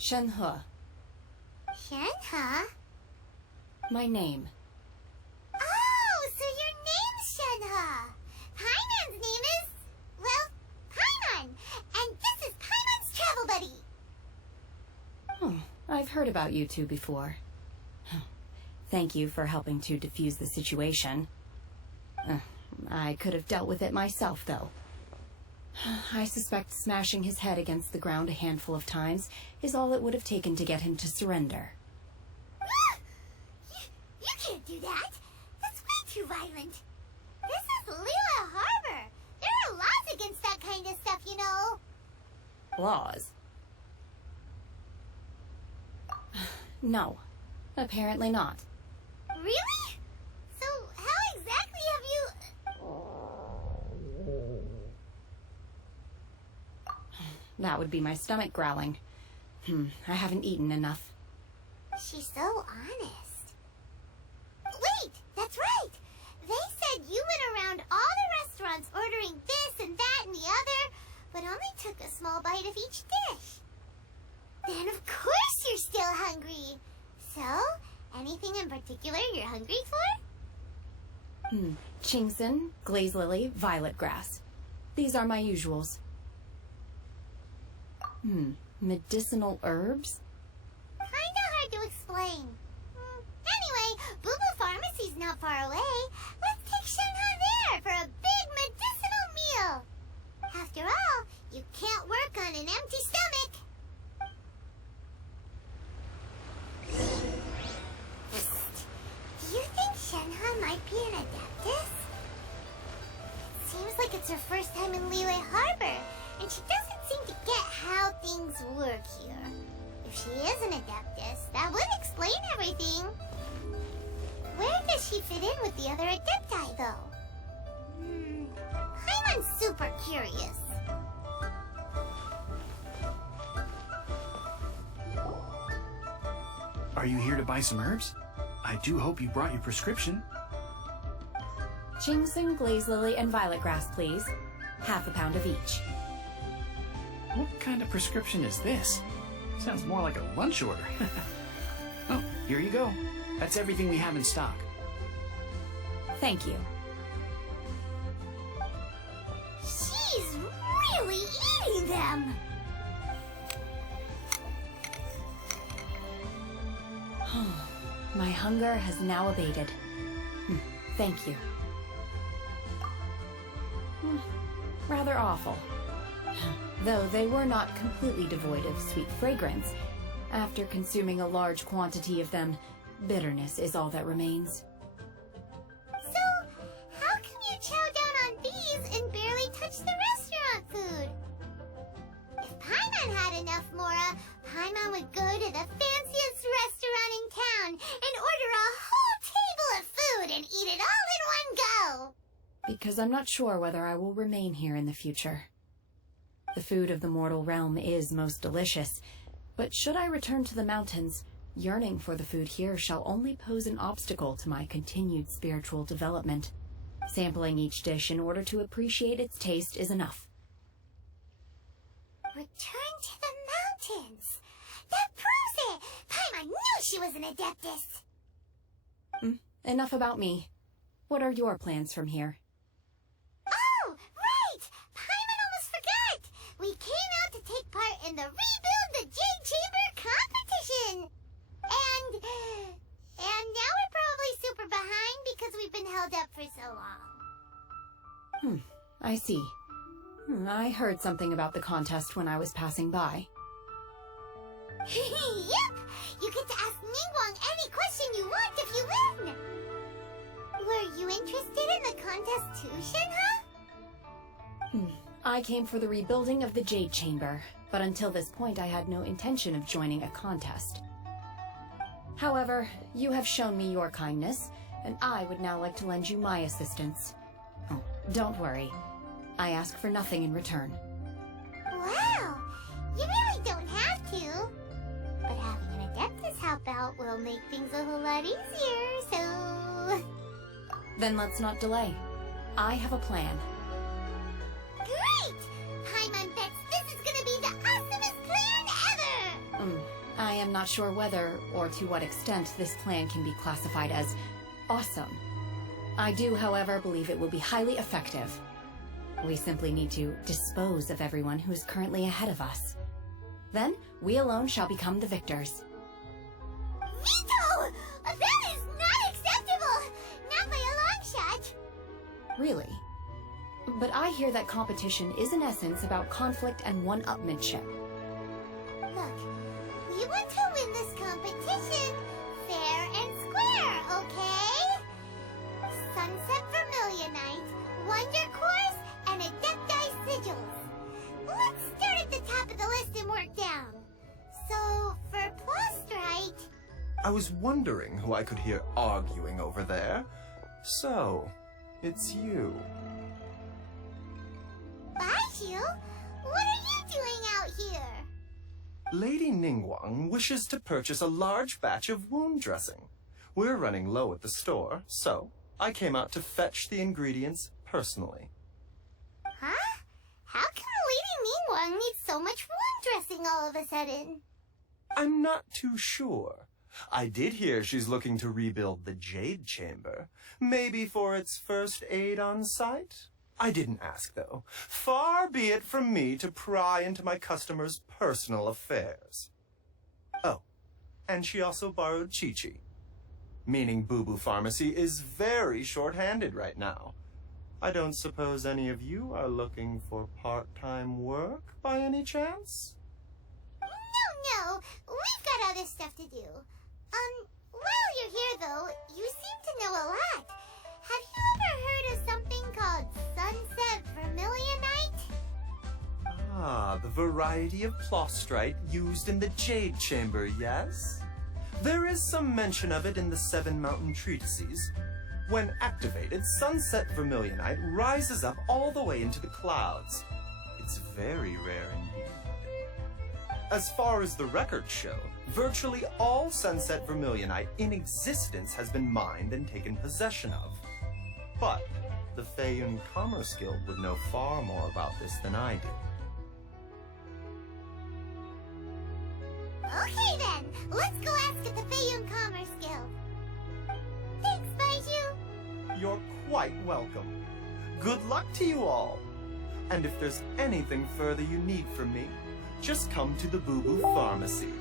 Shenhe. Shenhe? My name. Oh, so your name's Shenhe. Paimon's name is, well, Paimon. And this is Paimon's travel buddy. Oh, I've heard about you two before. Thank you for helping to defuse the situation. I could have dealt with it myself, though. I suspect smashing his head against the ground a handful of times is all it would have taken to get him to surrender. You can't do that. That's way too violent. This is Liyue Harbor. There are laws against that kind of stuff, you know. Laws? No, apparently not. Really? So how exactly have you... That would be my stomach growling. I haven't eaten enough. She's so honest. Wait, that's right. They said you went around all the restaurants ordering this and that and the other, but only took a small bite of each dish. Then of course you're still hungry. So, anything in particular you're hungry for? Chingson, glaze lily, violet grass. These are my usuals. Medicinal herbs? Kinda hard to explain. Anyway, Boo Boo Pharmacy's not far away. Let's take Shenhe there for a big medicinal meal. After all, you can't work on an empty stomach. Psst. Do you think Shenhe might be an adeptus? It seems like it's her first time in Liyue Harbor, and she doesn't seem to get how things work here. If she is an adeptus, that would explain everything. Where does she fit in with the other adepti, though? Paimon's super curious. Are you here to buy some herbs? I do hope you brought your prescription. Chingson, glaze lily, and violet grass, please. Half a pound of each. What kind of prescription is this? Sounds more like a lunch order. Oh, here you go. That's everything we have in stock. Thank you. She's really eating them! My hunger has now abated. Thank you. Rather awful. Though they were not completely devoid of sweet fragrance. After consuming a large quantity of them, bitterness is all that remains. So, how come you chow down on these and barely touch the restaurant food? If Paimon had enough mora, Paimon would go to the fanciest restaurant in town and order a whole table of food and eat it all in one go. Because I'm not sure whether I will remain here in the future. The food of the mortal realm is most delicious, but should I return to the mountains, yearning for the food here shall only pose an obstacle to my continued spiritual development. Sampling each dish in order to appreciate its taste is enough. Return to the mountains! That proves it! Paimon knew she was an adeptus! Enough about me. What are your plans from here? Oh, right! Paimon almost forgot! We came out to take part in the Rebuild the Jade Chamber competition! And now we're probably super behind because we've been held up for so long. I see. I heard something about the contest when I was passing by. Yep! You get to ask Ningguang any question you want if you win! Were you interested in the contest too, Shenhe? I came for the rebuilding of the Jade Chamber, but until this point I had no intention of joining a contest. However, you have shown me your kindness, and I would now like to lend you my assistance. Oh, don't worry. I ask for nothing in return. Wow! You really don't have to. But having an adeptus help out will make things a whole lot easier, so... Then let's not delay. I have a plan. Great! Paimon bets this is gonna be the awesomest plan ever! am not sure whether, or to what extent, this plan can be classified as awesome. I do, however, believe it will be highly effective. We simply need to dispose of everyone who is currently ahead of us. Then, we alone shall become the victors. Vito! That is not acceptable! Not by a long shot! Really? But I hear that competition is in essence about conflict and one-upmanship. Look, we want to win this competition fair and square, okay? Sunset Vermilionite, Wonder Course, and Adepti Sigils. Let's start at the top of the list and work down. So, for Plostrite... I was wondering who I could hear arguing over there. So, it's you. Baiju? What are you doing out here? Lady Ningguang wishes to purchase a large batch of wound dressing. We're running low at the store, so I came out to fetch the ingredients personally. Huh? How come Lady Ningguang needs so much wound dressing all of a sudden? I'm not too sure. I did hear she's looking to rebuild the Jade Chamber. Maybe for its first aid on site? I didn't ask, though. Far be it from me to pry into my customers' personal affairs. Oh, and she also borrowed Chi-Chi. Meaning Boo Boo Pharmacy is very short-handed right now. I don't suppose any of you are looking for part-time work by any chance? No, we've got other stuff to do. While you're here though, you seem to know a lot. Have you ever heard of something called Sunset Vermilionite? Ah, the variety of plostrite used in the Jade Chamber, yes? There is some mention of it in the Seven Mountain Treatises. When activated, Sunset Vermilionite rises up all the way into the clouds. It's very rare indeed. As far as the records show, virtually all Sunset Vermilionite in existence has been mined and taken possession of. But the Feiyun Commerce Guild would know far more about this than I do. Okay then, let's go ask at the Feiyun Commerce Guild. Thanks, Baiju. You're quite welcome. Good luck to you all. And if there's anything further you need from me, just come to the Boo Boo Pharmacy.